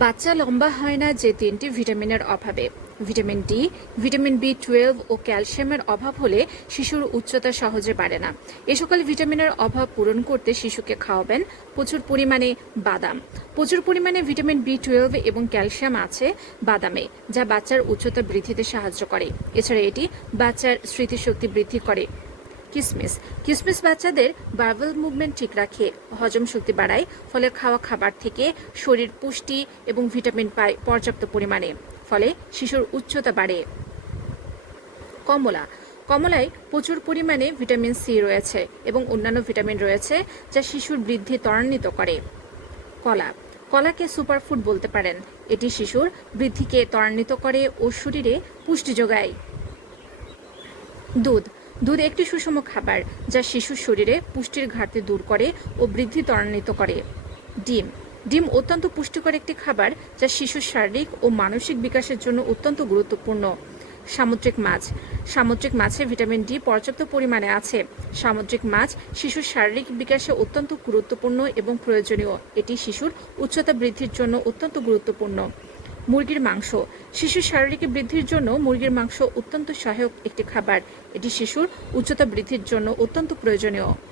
বাচ্চা লম্বা হয় না যে তিনটি ভিটামিনের অভাবে। Vitamin D, vitamin B twelve ও ক্যালসিয়ামের অভাব হলে শিশুর উচ্চতা সহজে বাড়ে না। এ সকল ভিটামিনের অভাব পূরণ করতে শিশুকে খাওয়াবেন প্রচুর পরিমাণে বাদাম। প্রচুর পরিমাণে ভিটামিন বি টুয়েলভ এবং ক্যালসিয়াম আছে বাদামে, যা বাচ্চার উচ্চতা বৃদ্ধিতে সাহায্য করে। এছাড়া এটি বাচ্চার স্মৃতিশক্তি বৃদ্ধি করে। কিসমিস। কিসমিস বাচ্চাদের বার্বেল মুভমেন্ট ঠিক রাখে, হজম শক্তি বাড়ায়, ফলে খাওয়া খাবার থেকে শরীর পুষ্টি এবং ভিটামিন পায় পর্যাপ্ত পরিমাণে, ফলে শিশুর উচ্চতা বাড়ে। কমলা। কমলায় প্রচুর পরিমাণে ভিটামিন সি রয়েছে এবং অন্যান্য ভিটামিন রয়েছে যা শিশুর বৃদ্ধি ত্বরান্বিত করে। কলা। কলাকে সুপারফুড বলতে পারেন। এটি শিশুর বৃদ্ধিকে ত্বরান্বিত করে ও শরীরে পুষ্টি যোগায়। দুধ। দুধ একটি সুষম খাবার যা শিশুর শরীরে পুষ্টির ঘাটতি দূর করে ও বৃদ্ধি ত্বরান্বিত করে। ডিম। ডিম অত্যন্ত পুষ্টিকর একটি খাবার যা শিশুর শারীরিক ও মানসিক বিকাশের জন্য অত্যন্ত গুরুত্বপূর্ণ। সামুদ্রিক মাছ। সামুদ্রিক মাছে ভিটামিন ডি পর্যাপ্ত পরিমাণে আছে। সামুদ্রিক মাছ শিশুর শারীরিক বিকাশে অত্যন্ত গুরুত্বপূর্ণ এবং প্রয়োজনীয়। এটি শিশুর উচ্চতা বৃদ্ধির জন্য অত্যন্ত গুরুত্বপূর্ণ। মুরগির মাংস। শিশুর শারীরিক বৃদ্ধির জন্য মুরগির মাংস অত্যন্ত সহায়ক একটি খাবার। এটি শিশুর উচ্চতা বৃদ্ধির জন্য অত্যন্ত প্রয়োজনীয়।